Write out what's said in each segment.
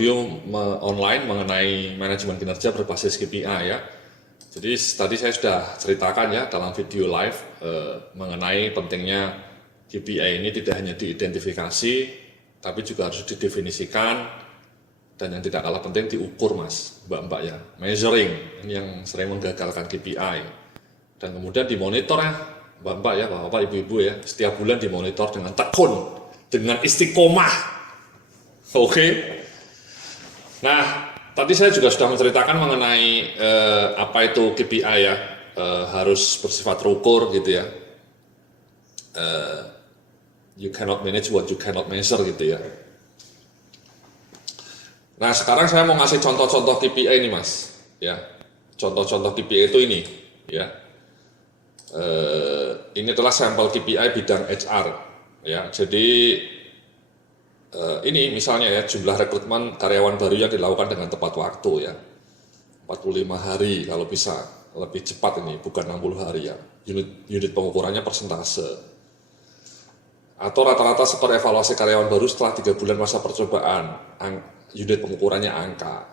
video online mengenai manajemen kinerja berbasis KPI ya. Jadi tadi saya sudah ceritakan ya dalam video live mengenai pentingnya KPI ini tidak hanya diidentifikasi, tapi juga harus didefinisikan, dan yang tidak kalah penting diukur mas, mbak-mbak ya. Measuring, ini yang sering menggagalkan KPI. Dan kemudian dimonitor ya, mbak-mbak ya, bapak-bapak, ibu-ibu ya, setiap bulan dimonitor dengan tekun, dengan istiqomah. Oke. Nah, tadi saya juga sudah menceritakan mengenai apa itu KPI ya, harus bersifat terukur gitu ya. You cannot manage what you cannot measure gitu ya. Nah, sekarang saya mau ngasih contoh-contoh KPI ini mas, ya. Contoh-contoh KPI itu ini, ya. Ini adalah sampel KPI bidang HR, ya. Jadi ini misalnya ya, jumlah rekrutmen karyawan baru yang dilakukan dengan tepat waktu ya, 45 hari kalau bisa, lebih cepat ini, bukan 60 hari ya. Unit pengukurannya persentase. Atau rata-rata skor evaluasi karyawan baru setelah 3 bulan masa percobaan, unit pengukurannya angka,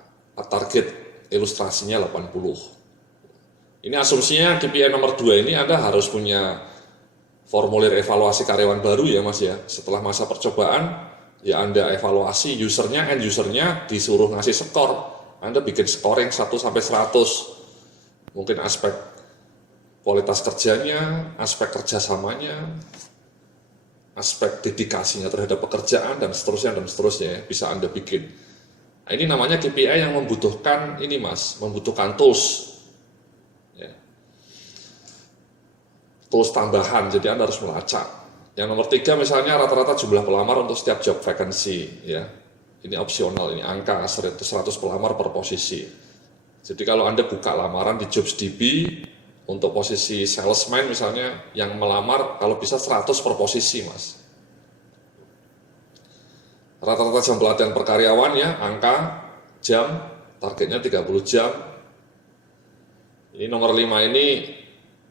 target ilustrasinya 80. Ini asumsinya KPI nomor 2 ini Anda harus punya formulir evaluasi karyawan baru ya mas ya. Setelah masa percobaan, ya Anda evaluasi usernya, end usernya disuruh ngasih skor. Anda bikin scoring 1-100. Mungkin aspek kualitas kerjanya, aspek kerjasamanya, aspek dedikasinya terhadap pekerjaan, dan seterusnya ya, bisa Anda bikin. Nah, ini namanya KPI yang membutuhkan ini mas, membutuhkan tools. Ya. Tools tambahan, jadi Anda harus melacak. Yang nomor 3 misalnya rata-rata jumlah pelamar untuk setiap job vacancy. Ya. Ini opsional, ini angka 100 pelamar per posisi. Jadi kalau Anda buka lamaran di JobsDB, untuk posisi salesman misalnya, yang melamar kalau bisa 100 per posisi mas. Rata-rata jam pelatihan per karyawan ya, angka, jam, targetnya 30 jam. Ini nomor 5 ini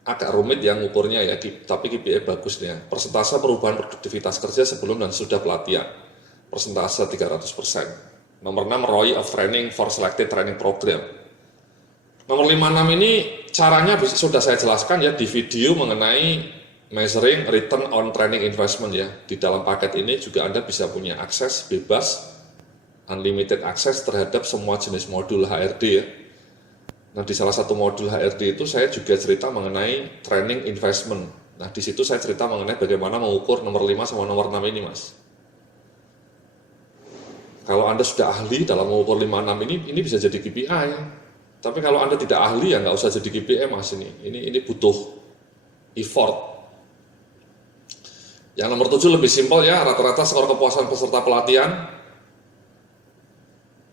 agak rumit yang ukurnya ya, tapi KPI bagus nih ya. Persentase perubahan produktivitas kerja sebelum dan sudah pelatihan, persentase 300%. Nomor 6 ROI of training for selected training program. Nomor 5-6 ini caranya sudah saya jelaskan ya di video mengenai measuring return on training investment ya. Di dalam paket ini juga Anda bisa punya akses bebas, unlimited akses terhadap semua jenis modul HRD ya. Nah, di salah satu modul HRD itu saya juga cerita mengenai training investment. Nah, di situ saya cerita mengenai bagaimana mengukur nomor 5 sama nomor 6 ini mas. Kalau Anda sudah ahli dalam mengukur 5-6 ini bisa jadi KPI ya. Tapi kalau Anda tidak ahli ya nggak usah jadi KPI mas ini. Ini butuh effort. Yang nomor 7 lebih simpel ya, rata-rata skor kepuasan peserta pelatihan.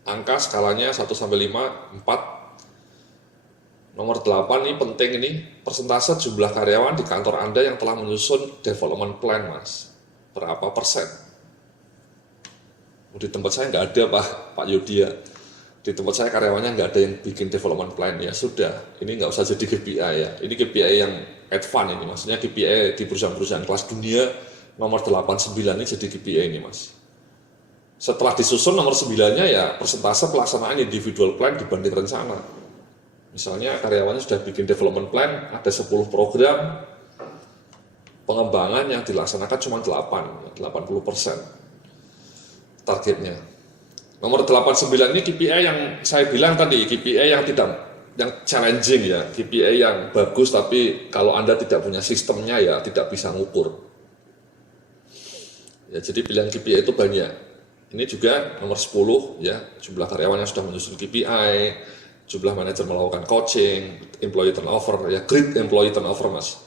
Angka skalanya 1-5, 4. Nomor 8 ini penting ini, persentase jumlah karyawan di kantor Anda yang telah menyusun development plan mas. Berapa persen? Di tempat saya nggak ada Pak Yudi ya. Di tempat saya karyawannya nggak ada yang bikin development plan ya sudah, ini nggak usah jadi KPI ya. Ini KPI yang advance ini, maksudnya KPI di perusahaan-perusahaan kelas dunia nomor 89 ini jadi KPI ini mas. Setelah disusun nomor 9-nya ya persentase pelaksanaan individual plan dibanding rencana. Misalnya karyawannya sudah bikin development plan, ada 10 program, pengembangan yang dilaksanakan cuma 80% targetnya. Nomor 89 ini KPI yang saya bilang tadi, KPI yang challenging ya, KPI yang bagus tapi kalau Anda tidak punya sistemnya ya tidak bisa ngukur. Ya, jadi pilihan KPI itu banyak. Ini juga nomor 10 ya, jumlah karyawan yang sudah menyusun KPI, jumlah manajer melakukan coaching, employee turnover ya, great employee turnover mas.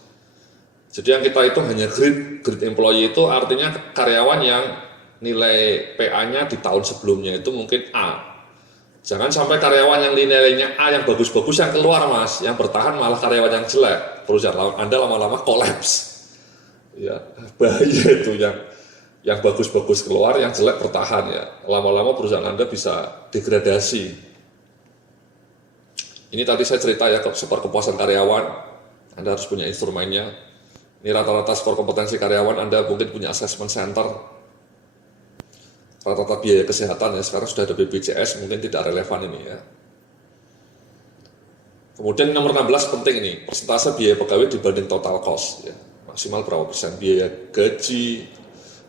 Jadi yang kita itu hanya great employee itu artinya karyawan yang nilai PA-nya di tahun sebelumnya itu mungkin A. Jangan sampai karyawan yang nilainya A yang bagus-bagus yang keluar mas, yang bertahan malah karyawan yang jelek. Perusahaan Anda lama-lama kolaps. Ya, bahaya itu yang bagus-bagus keluar, yang jelek bertahan ya. Lama-lama perusahaan Anda bisa degradasi. Ini tadi saya cerita ya skor kepuasan karyawan, Anda harus punya instrumennya. Ini rata-rata skor kompetensi karyawan, Anda mungkin punya assessment center. rata-rata biaya kesehatan ya, sekarang sudah ada BPJS, mungkin tidak relevan ini ya. Kemudian nomor 16 penting ini, persentase biaya pegawai dibanding total cost ya. Maksimal berapa persen, biaya gaji,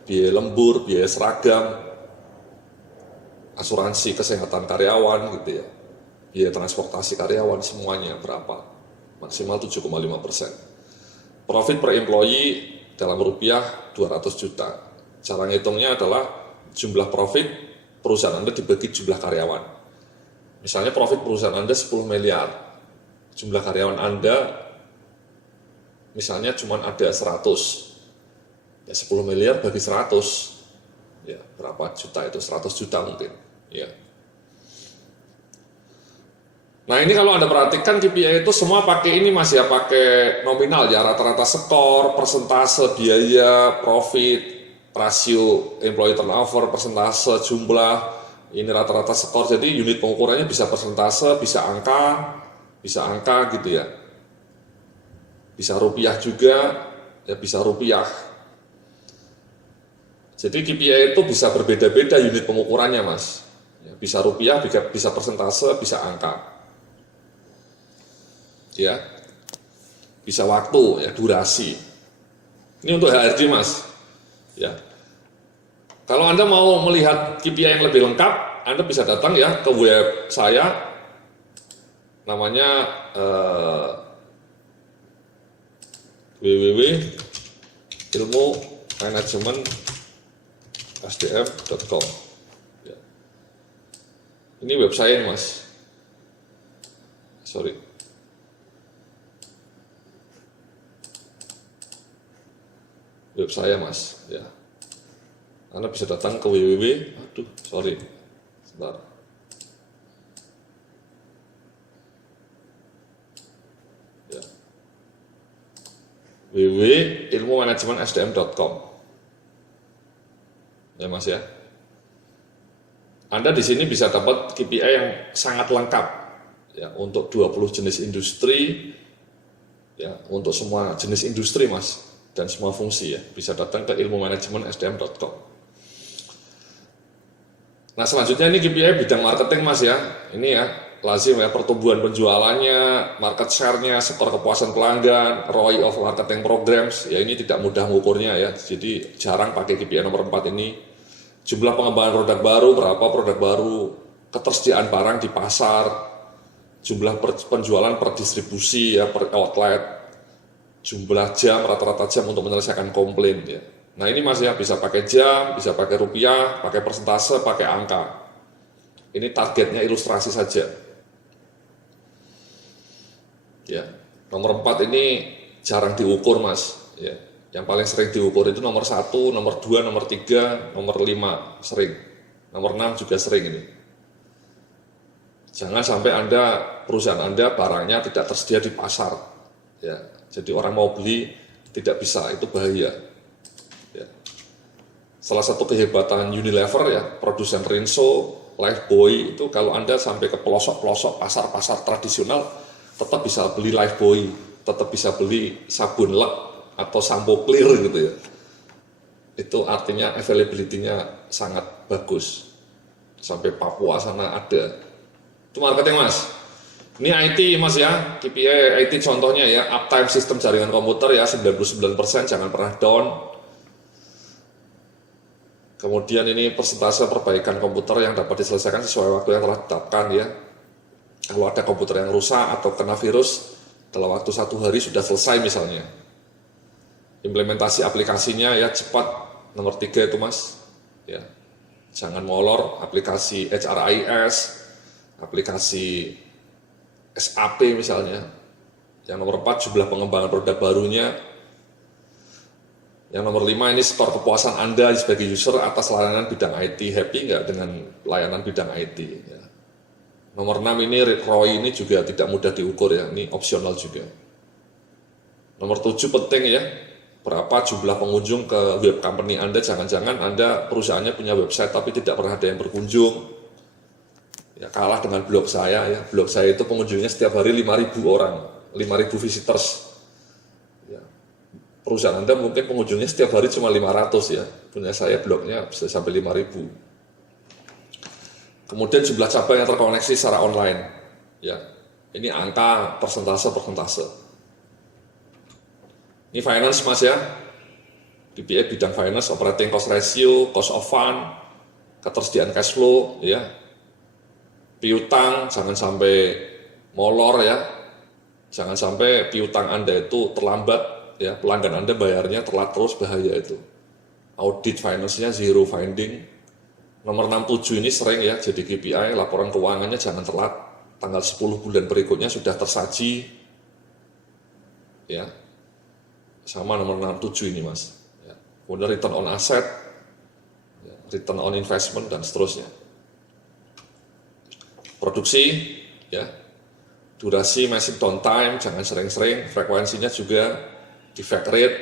biaya lembur, biaya seragam, asuransi kesehatan karyawan gitu ya, biaya transportasi karyawan, semuanya berapa, maksimal 7,5%. Profit per employee dalam rupiah 200 juta. Cara ngitungnya adalah jumlah profit perusahaan Anda dibagi jumlah karyawan. Misalnya profit perusahaan Anda 10 miliar, jumlah karyawan Anda misalnya cuma ada 100, ya 10 miliar bagi 100, ya berapa juta itu, 100 juta mungkin. Ya. Nah ini kalau Anda perhatikan KPI itu semua pakai ini Mas ya, pakai nominal ya, rata-rata skor, persentase, biaya, profit, rasio, employee turnover, persentase, jumlah, ini rata-rata skor, jadi unit pengukurannya bisa persentase, bisa angka gitu ya. Bisa rupiah juga, ya bisa rupiah. Jadi KPI itu bisa berbeda-beda unit pengukurannya Mas. Bisa rupiah, bisa persentase, bisa angka, ya, bisa waktu, ya durasi. Ini untuk HRD Mas, ya. Kalau Anda mau melihat KPI yang lebih lengkap, Anda bisa datang ya ke web saya, namanya www.ilmumanajemen.sdm.com. Ini web saya nih Mas. Sorry. Web saya Mas, ya. Anda bisa datang ke sebentar. Ya. www.ilmumanajemen.sdm.com. Ya Mas ya. Anda di sini bisa dapat KPI yang sangat lengkap ya, untuk 20 jenis industri ya, untuk semua jenis industri Mas, dan semua fungsi ya. Bisa datang ke ilmumanajemen.sdm.com. Nah, selanjutnya ini KPI bidang marketing Mas ya. Ini ya, lazim ya, pertumbuhan penjualannya, market share-nya, skor kepuasan pelanggan, ROI of marketing programs. Ya ini tidak mudah mengukurnya ya. Jadi jarang pakai KPI nomor 4 ini. Jumlah pengembangan produk baru, berapa produk baru, ketersediaan barang di pasar, jumlah penjualan per distribusi ya, per outlet, jumlah jam, rata-rata jam untuk menyelesaikan komplain ya. Nah ini Mas ya, bisa pakai jam, bisa pakai rupiah, pakai persentase, pakai angka. Ini targetnya ilustrasi saja. Ya, nomor 4 ini jarang diukur Mas ya. Yang paling sering diukur itu nomor 1, nomor 2, nomor 3, nomor 5 sering. Nomor 6 juga sering ini. Jangan sampai perusahaan Anda barangnya tidak tersedia di pasar. Ya, jadi orang mau beli tidak bisa, itu bahaya. Ya. Salah satu kehebatan Unilever ya, produsen Rinso, Lifebuoy itu kalau Anda sampai ke pelosok-pelosok pasar-pasar tradisional tetap bisa beli Lifebuoy, tetap bisa beli sabun lek atau sampo clear gitu ya. Itu artinya availability-nya sangat bagus. Sampai Papua sana ada. Itu marketing Mas. Ini IT Mas ya, KPI IT contohnya ya, uptime sistem jaringan komputer ya 99%, jangan pernah down. Kemudian ini persentase perbaikan komputer yang dapat diselesaikan sesuai waktu yang telah ditetapkan ya. Kalau ada komputer yang rusak atau kena virus, dalam waktu 1 hari sudah selesai misalnya. Implementasi aplikasinya ya cepat, nomor 3 itu Mas ya. Jangan molor, aplikasi HRIS, aplikasi SAP misalnya. Yang nomor 4 jumlah pengembangan produk barunya. Yang nomor 5 ini skor kepuasan Anda sebagai user atas layanan bidang IT, happy nggak dengan layanan bidang IT ya. Nomor 6 ini ROI ini juga tidak mudah diukur ya, ini opsional juga. Nomor 7 penting ya, berapa jumlah pengunjung ke web company Anda, jangan-jangan Anda perusahaannya punya website tapi tidak pernah ada yang berkunjung. Ya, kalah dengan blog saya ya, blog saya itu pengunjungnya setiap hari 5.000 orang, 5.000 visitors. Ya. Perusahaan Anda mungkin pengunjungnya setiap hari cuma 500 ya, punya saya blognya bisa sampai 5.000. Kemudian jumlah cabang yang terkoneksi secara online. Ya, ini angka persentase. Ini finance Mas ya. KPI bidang finance, operating cost ratio, cost of fund, ketersediaan cash flow, ya. Piutang jangan sampai molor ya. Jangan sampai piutang Anda itu terlambat ya, pelanggan Anda bayarnya telat terus, bahaya itu. Audit finance-nya zero finding. Nomor 67 ini sering ya jadi KPI, laporan keuangannya jangan telat, tanggal 10 bulan berikutnya sudah tersaji. Ya. Sama nomor 67 ini Mas. Ya. Kemudian return on asset, ya, return on investment dan seterusnya. Produksi, ya. Durasi machine downtime jangan sering-sering, frekuensinya juga, defect rate,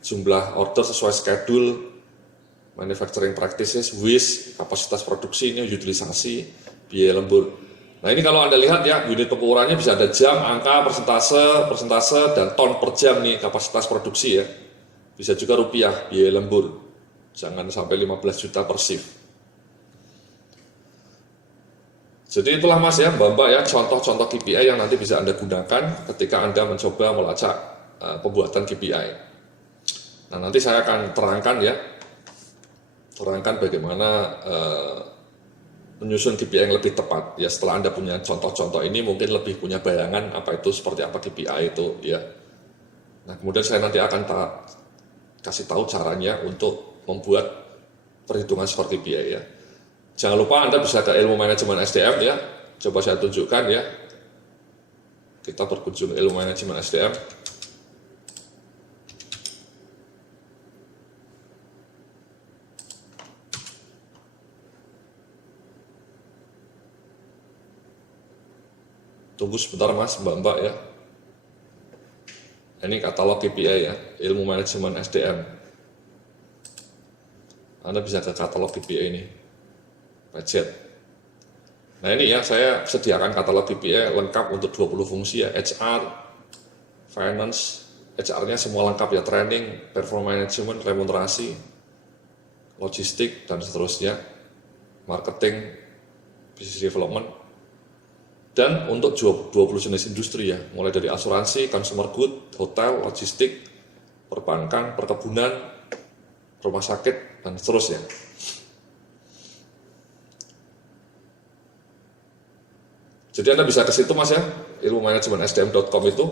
jumlah order sesuai schedule, manufacturing practices, WIS, kapasitas produksi, ini utilisasi, biaya lembur. Nah ini kalau Anda lihat ya, unit pengukurannya bisa ada jam, angka, persentase, dan ton per jam nih kapasitas produksi ya. Bisa juga rupiah, biaya lembur. Jangan sampai 15 juta per shift. Jadi itulah Mas ya, Mbak ya, contoh-contoh KPI yang nanti bisa Anda gunakan ketika Anda mencoba melacak pembuatan KPI. Nah nanti saya akan terangkan bagaimana menyusun KPI yang lebih tepat ya. Setelah Anda punya contoh-contoh ini mungkin lebih punya bayangan apa itu, seperti apa KPI itu ya. Nah kemudian saya nanti akan kasih tahu caranya untuk membuat perhitungan skor KPI ya. Jangan lupa Anda bisa ke ilmu manajemen SDM ya. Coba saya tunjukkan ya. Kita berkunjung ilmu manajemen SDM. Tunggu sebentar Mas, Mbak ya. Ini katalog KPI ya, ilmu manajemen SDM. Anda bisa ke katalog KPI ini, budget. Nah ini ya, saya sediakan katalog KPI lengkap untuk 20 fungsi ya, HR, finance, HR-nya semua lengkap ya, training, performance management, remunerasi, logistik, dan seterusnya, marketing, business development. Dan untuk 20 jenis industri ya, mulai dari asuransi, consumer good, hotel, logistik, perbankan, perkebunan, rumah sakit, dan seterusnya. Jadi Anda bisa ke situ Mas ya, ilmumanajemen.sdm.com itu.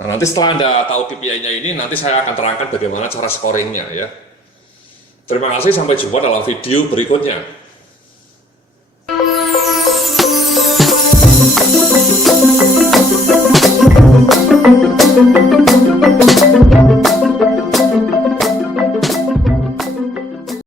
Nah nanti setelah Anda tahu KPI-nya ini, nanti saya akan terangkan bagaimana cara scoringnya ya. Terima kasih, sampai jumpa dalam video berikutnya.